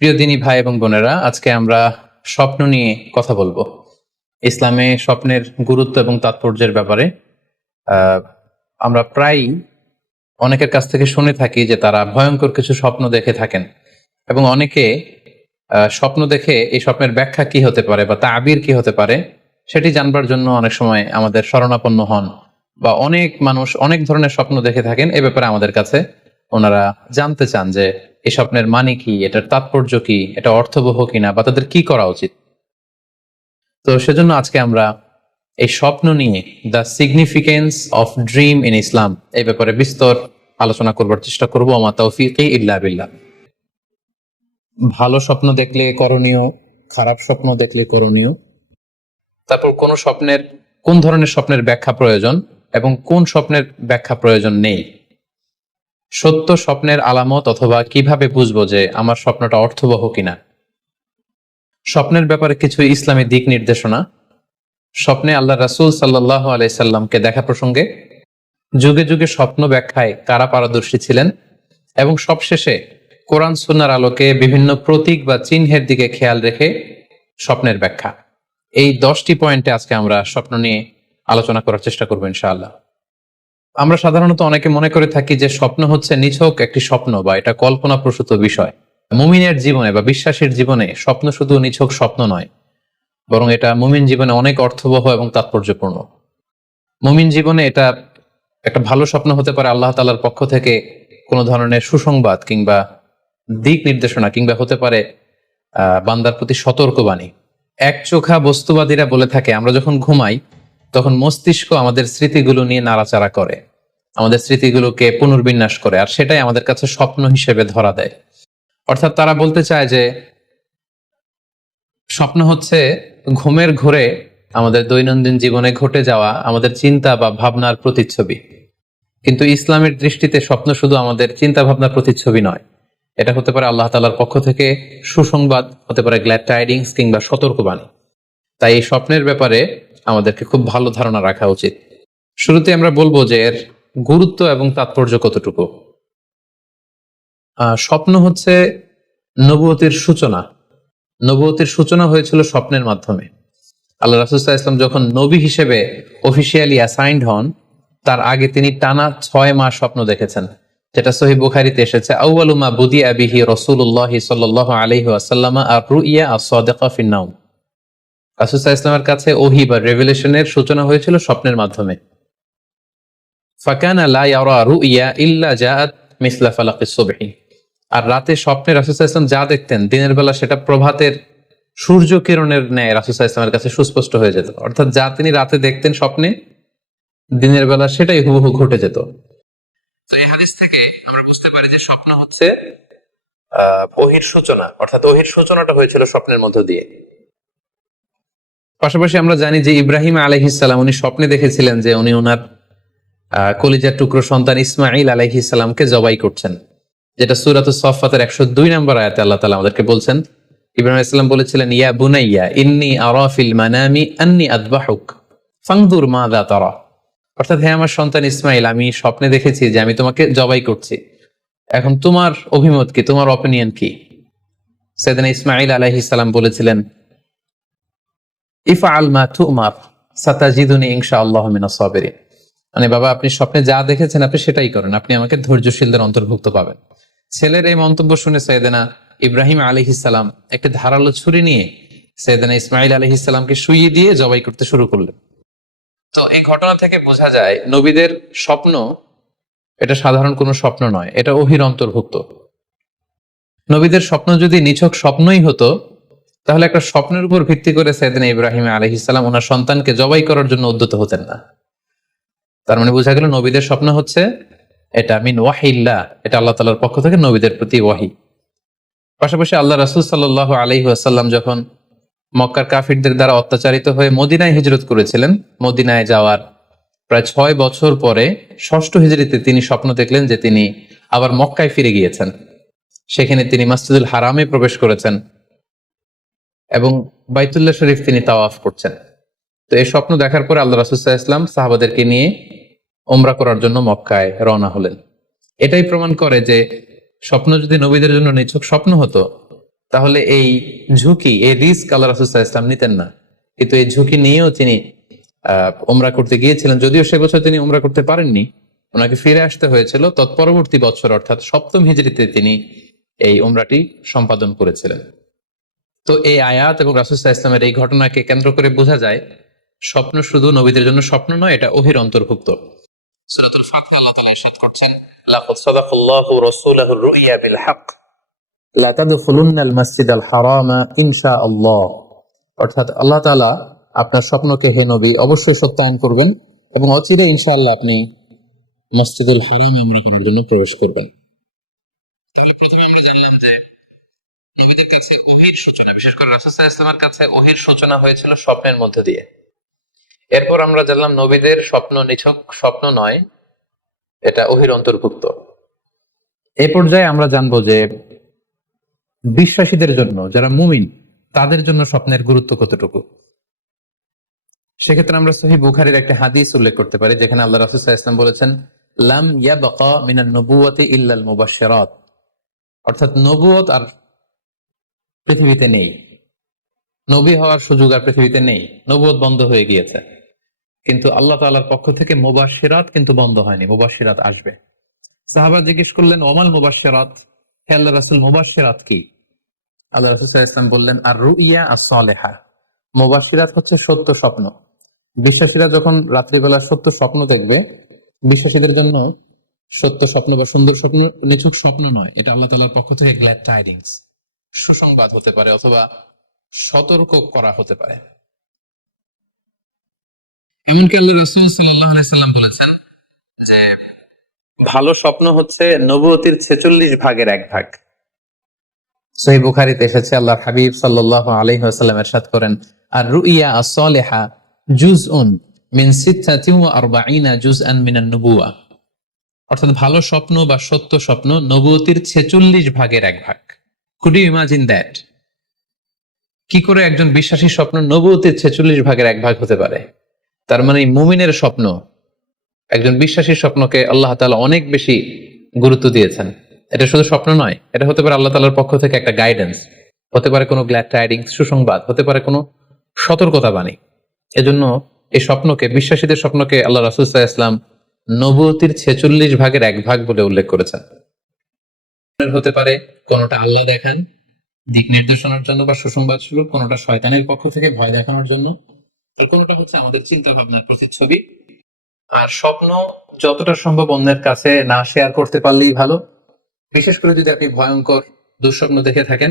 প্রিয় দিনী ভাই এবং বোনেরা, আজকে আমরা স্বপ্ন নিয়ে কথা বলবো। ইসলামে স্বপ্নের গুরুত্ব এবং তাৎপর্যের ব্যাপারে আমরা প্রায়ই অনেকের কাছ থেকে শুনে থাকি যে তারা ভয়ঙ্কর কিছু স্বপ্ন দেখে থাকেন, এবং অনেকে স্বপ্ন দেখে এই স্বপ্নের ব্যাখ্যা কি হতে পারে বা তাবির কি হতে পারে সেটি জানবার জন্য অনেক সময় আমাদের শরণাপন্ন হন, বা অনেক মানুষ অনেক ধরনের স্বপ্ন দেখে থাকেন। এ ব্যাপারে আমাদের কাছে ওনারা জানতে চান যে এই স্বপ্নের মানে কি, এটার তাৎপর্য কি, এটা অর্থবহ কিনা, বা তাদের কি করা উচিত। তো সেজন্য আজকে আমরা এই স্বপ্ন নিয়ে the significance of dream in Islam এই ব্যাপারে বিস্তর আলোচনা করবার চেষ্টা করবো। আমা তাওফীকি ইল্লা বিল্লাহ। ভালো স্বপ্ন দেখলে করণীয়, খারাপ স্বপ্ন দেখলে করণীয়, তারপর কোন স্বপ্নের, কোন ধরনের স্বপ্নের ব্যাখ্যা প্রয়োজন এবং কোন স্বপ্নের ব্যাখ্যা প্রয়োজন নেই, সত্য স্বপ্নের আলামত অথবা কিভাবে বুঝবো যে আমার স্বপ্নটা অর্থবহ কিনা, স্বপ্নের ব্যাপারে কিছু ইসলামী দিক নির্দেশনা, স্বপ্নে আল্লাহ রাসূল সাল্লাল্লাহু আলাইহি সাল্লামকে দেখা প্রসঙ্গে, যুগে যুগে স্বপ্ন ব্যাখ্যায় কারা পারদর্শী ছিলেন, এবং সবশেষে কোরআন সুন্নাহর আলোকে বিভিন্ন প্রতীক বা চিহ্নের দিকে খেয়াল রেখে স্বপ্নের ব্যাখ্যা। এই 10টি পয়েন্টে আজকে আমরা স্বপ্ন নিয়ে আলোচনা করার চেষ্টা করবো ইনশাআল্লাহ। আমরা সাধারণত অনেকে মনে করে থাকি যে স্বপ্ন হচ্ছে নিছক একটি স্বপ্ন বা এটা কল্পনা প্রসূত বিষয়। মুমিনের জীবনে বা বিশ্বাসীর জীবনে স্বপ্ন শুধু নিছক স্বপ্ন নয়, বরং এটা মুমিন জীবনে অনেক অর্থবহ এবং তাৎপর্যপূর্ণ। মুমিন জীবনে এটা একটা ভালো স্বপ্ন হতে পারে আল্লাহ তাআলার পক্ষ থেকে কোনো ধরনের সুসংবাদ কিংবা দিক নির্দেশনা, কিংবা হতে পারে বান্দার প্রতি সতর্কবাণী। একচোখা বস্তুবাদীরা বলে থাকে আমরা যখন ঘুমাই তখন মস্তিষ্ক আমাদের স্মৃতিগুলো নিয়ে নাড়াচাড়া করে, আমাদের স্মৃতিগুলোকে পুনর্বিন্যাস করে, আর সেটাই আমাদের কাছে স্বপ্ন হিসেবে ধরা দেয়। অর্থাৎ তারা বলতে চায় যে স্বপ্ন হচ্ছে ঘুমের ঘোরে আমাদের দৈনন্দিন জীবনে ঘটে যাওয়া আমাদের চিন্তা বা ভাবনার প্রতিচ্ছবি। কিন্তু ইসলামের দৃষ্টিতে স্বপ্ন শুধু আমাদের চিন্তা ভাবনার প্রতিচ্ছবি নয়, এটা হতে পারে আল্লাহ তাআলার পক্ষ থেকে সুসংবাদ, হতে পারে গ্ল্যাড টাইডিংস কিংবা সতর্কবাণী। তাই এই স্বপ্নের ব্যাপারে আমাদেরকে খুব ভালো ধারণা রাখা উচিত। শুরুতে আমরা বলবো যে এর গুরুত্ব এবং তাৎপর্য কতটুকু। স্বপ্ন হচ্ছে নবুয়তের সূচনা। নবুয়তের সূচনা হয়েছিল স্বপ্নের মাধ্যমে। আল্লাহ রাসূল সাল্লাল্লাহু আলাইহি ওয়াসাল্লাম যখন নবী হিসেবে অফিসিয়ালি অ্যাসাইন্ড হন, তার আগে তিনি টানা 6 মাস স্বপ্ন দেখেছেন, যেটা সহিহ বুখারীতে এসেছে। আউয়ালু মা বুদিআ বিহি রাসূলুল্লাহ সাল্লাল্লাহু আলাইহি ওয়াসাল্লাম আর-রুইয়া আস-সাদিকা ফিন-নাওম। রাসূল সাল্লাল্লাহু আলাইহি ওয়াসাল্লামের কাছে ওহী বা রেভেলেশনের সূচনা হয়েছিল স্বপ্নের মাধ্যমে। ফাকানা লা ইয়ারা রুইয়া ইল্লা জাআত মিসলা ফালাকিস সুবহি। আর রাতে স্বপ্নে রাসূল সাল্লাল্লাহু আলাইহি ওয়াসাল্লাম যা দেখতেন, দিনের বেলা সেটা প্রভাতের সূর্য কিরণের ন্যায় রাসূল সাল্লাল্লাহু আলাইহি ওয়াসাল্লামের কাছে সুস্পষ্ট হয়ে যেত। অর্থাৎ যা তিনি রাতে দেখতেন স্বপ্নে, দিনের বেলা সেটাই হুবহু ঘটে যেত। তো এই হাদিস থেকে আমরা বুঝতে পারি যে স্বপ্ন হচ্ছে ওহীর সূচনা, অর্থাৎ ওহীর সূচনাটা হয়েছিল স্বপ্নের মধ্য দিয়ে। পাশাপাশি আমরা জানি যে ইব্রাহিম আলাইহিস সালাম উনি স্বপ্নে দেখেছিলেন যে উনি ওনার কলিজার টুকরো সন্তান ইসমাঈল আলাইহিস সালামকে জবাই করছেন, যেটা সূরাতুস সাফফাতের 102 নম্বর আয়াতে আল্লাহ তাআলা আমাদেরকে বলছেন। ইব্রাহিম আলাইহিস সালাম বলেছিলেন, ইয়া বুনাইয়া ইন্নী আরা ফিল মানামি আন্নী আযবাহুক ফানজুর মাযা তারা। অর্থাৎ, হে আমার সন্তান ইসমাইল, আমি স্বপ্নে দেখেছি যে আমি তোমাকে জবাই করছি, এখন তোমার অভিমত কি, তোমার অপিনিয়ন কি? সাইয়েদনা ইসমাঈল আলাইহিস সালাম বলেছিলেন, ইফআল মা তুমার সাতাজিদুনি ইনশাআল্লাহু মিনাস সাবিরিন। মানে বাবা, আপনি স্বপ্নে যা দেখেছেন আপনি সেটাই করেন, আপনি আমাকে ধৈর্যশীলদের অন্তর্ভুক্ত পাবেন। ছেলের এই মন্তব্য শুনে সাইয়েদনা ইব্রাহিম আলাইহিস সালাম একটি ধারালো ছুরি নিয়ে সাইয়েদনা ইসমাঈল আলাইহিস সালামকে শুইয়ে দিয়ে জবাই করতে শুরু করলেন। তো এই ঘটনা থেকে বোঝা যায় নবীদের স্বপ্ন এটা সাধারণ কোনো স্বপ্ন নয়, এটা ওহীর অন্তর্ভুক্ত। নবীদের স্বপ্ন যদি নিছক স্বপ্নই হতো, তাহলে একটা স্বপ্নের উপর ভিত্তি করে সাইয়েদনা ইব্রাহিম আলাইহিস সালাম ওনার সন্তানকে জবাই করার জন্য উদ্যত হতেন না। তার মানে বোঝা গেল নবীদের স্বপ্ন হচ্ছে এটা মিন ওয়াহিল্লাহ, এটা আল্লাহ তাআলার পক্ষ থেকে নবীদের প্রতি ওয়াহি। পাশাপাশি আল্লাহ রাসূল সাল্লাল্লাহু আলাইহি ওয়াসাল্লাম যখন মক্কার কাফিরদের দ্বারা অত্যাচারিত হয়ে মদিনায় হিজরত করেছিলেন, মদিনায় যাওয়ার প্রায় 6 বছর পরে 6ষ্ঠ হিজরিতে তিনি স্বপ্ন দেখলেন যে তিনি আবার মক্কায় ফিরে গিয়েছেন। সেখানে তিনি মসজিদুল হারামে প্রবেশ করেছেন এবং বাইতুল্লাহ শরীফ তিনি তাওয়াফ করছেন। তো এই স্বপ্ন দেখার পরে আল্লাহ রাসূল সাল্লাল্লাহু আলাইহি ওয়াসাল্লাম সাহাবাদেরকে নিয়ে উমরা করার জন্য মক্কায় রওনা হলেন। এটাই প্রমাণ করে যে স্বপ্ন যদি নবীদের জন্য নিছক স্বপ্ন হতো, তাহলে এই ঝুঁকি, এই রিস্ক আল্লাহ রাসূল সাল্লাল্লাহু আলাইহি ওয়াসাল্লাম নিতেন না। কিন্তু এই ঝুঁকি নিয়েও তিনি উমরা করতে গিয়েছিলেন, যদিও সে বছর তিনি উমরা করতে পারেননি, ওনাকে ফিরে আসতে হয়েছিল। তৎপরবর্তী বছর অর্থাৎ 7ম হিজরিতে তিনি এই উমরাটি সম্পাদন করেছিলেন। তো এই আয়াত এবং রাসূল সাল্লাল্লাহু আলাইহি ওয়াসাল্লামের এই ঘটনাকে কেন্দ্র করে বোঝা যায় স্বপ্ন শুধু নবীদের জন্য স্বপ্ন নয়, এটা ওহীর অন্তর্ভুক্ত। সূরাতুল ফাতহ আল্লাহ তাআলা ইরশাদ করছেন, লাকাদ সাদাকাল্লাহু রাসূলাহু রুইয়া বিল হক লা তাদখুলুন্নাল মাসজিদাল হারামা ইনশাআল্লাহ। অর্থাৎ আল্লাহ তাআলা আপনার স্বপ্নকে হে নবী অবশ্যই সত্যায়ন করবেন এবং অচিরে ইনশাআল্লাহ আপনি মসজিদুল হারামে উমরা করার জন্য প্রবেশ করবেন। তাহলে প্রথমে আমরা জানলাম যে নবীদের কাছে ওহীর সূচনা, বিশেষ করে রাসূল সাল্লাল্লাহু আলাইহি ওয়াসাল্লামের কাছে ওহীর সূচনা হয়েছিল স্বপ্নের মধ্যে দিয়ে। এরপর আমরা জানলাম নবীদের স্বপ্ন নিছক স্বপ্ন নয়, এটা ওহীর অন্তর্ভুক্ত। এই পর্যায়ে আমরা জানবো যে বিশ্বাসীদের জন্য, যারা মুমিন, তাদের জন্য স্বপ্নের গুরুত্ব কতটুকু। সেক্ষেত্রে আমরা সহিহ বুখারীর একটা হাদিস উল্লেখ করতে পারি, যেখানে আল্লাহ রাসূল সাল্লাল্লাহু আলাইহি ওয়াসাল্লাম বলেছেন, লাম ইয়াবকা মিনান নবুওয়াতি ইল্লাল মুবাশশিরাত। অর্থাৎ নবুয়ত আর পৃথিবীতে নেই, নবী হওয়ার সুযোগ আর পৃথিবীতে নেই, নবুয়ত বন্ধ হয়ে গিয়েছে। কিন্তু আল্লাহ তাআলার পক্ষ থেকে মুবাশশিরাত কিন্তু বন্ধ হয়নি, মুবাশশিরাত আসবে। সাহাবা জিজ্ঞেস করলেন, ওমাল মুবাশশিরাত, হে আল্লাহর রাসূল মুবাশশিরাত কি? আল্লাহ রাসূল সাল্লাল্লাহু আলাইহি ওয়াসাল্লাম বললেন, আর রুইয়া আস-সালিহা। মুবাশশিরাত হচ্ছে সত্য স্বপ্ন। বিশ্বাসীরা যখন রাত্রিবেলা সত্য স্বপ্ন দেখবে, বিশ্বাসীদের জন্য সত্য স্বপ্ন বা সুন্দর স্বপ্ন নিছক স্বপ্ন নয়, এটা আল্লাহ তাআলার পক্ষ থেকে গ্ল্যাড টাইডিংস, সুসংবাদ হতে পারে অথবা সতর্ক করা হতে পারে। এমনকি আল্লাহ রাসূল সাল্লাল্লাহু আলাইহি ওয়াসাল্লাম বলেছেন যে ভালো স্বপ্ন হচ্ছে নবুয়তির 46 ভাগের 1 ভাগ। সহিহ বুখারীতে এসেছে, আল্লাহর হাবিব সাল্লাল্লাহু আলাইহি ওয়াসাল্লাম ইরশাদ করেন, আর রুইয়া আস-সালিহা জুজউন মিন 46 জুজআন মিনান নুবুওয়া। অর্থাৎ ভালো স্বপ্ন বা সত্য স্বপ্ন নবুয়তির 46 ভাগের 1 ভাগ। Could you imagine that? কি করে একজন বিশ্বাসী স্বপ্ন নবুয়তির 46 ভাগের 1 ভাগ হতে পারে? তার মানে মুমিনের স্বপ্ন, একজন বিশ্বাসীর স্বপ্নকে আল্লাহ তাআলা অনেক বেশি গুরুত্ব দিয়েছেন। এটা শুধু স্বপ্ন নয়, এটা হতে পারে আল্লাহ তাআলার পক্ষ থেকে একটা গাইডেন্স, হতে পারে কোনো গ্ল্যাড টাইডিংস, সুসংবাদ, হতে পারে কোনো সতর্কতা বাণী। এজন্য এই স্বপ্নকে, বিশ্বাসীদের স্বপ্নকে আল্লাহ রাসূল সাল্লাল্লাহু আলাইহি ওয়াসাল্লাম নবুয়তির 46 ভাগের 1 ভাগ বলে উল্লেখ করেছেন। হতে পারে কোনোটা আল্লাহ দেখান দিক নির্দেশনার জন্য বা সুসংবাদ স্বরূপ, কোনোটা শয়তানের পক্ষ থেকে ভয় দেখানোর জন্য, আর কোনোটা হচ্ছে আমাদের চিন্তা ভাবনার প্রতিচ্ছবি। আর স্বপ্ন যতটা সম্ভব অন্যের কাছে না শেয়ার করতে পারলেই ভালো, বিশেষ করে যদি আপনি ভয়ঙ্কর দুঃস্বপ্ন দেখে থাকেন।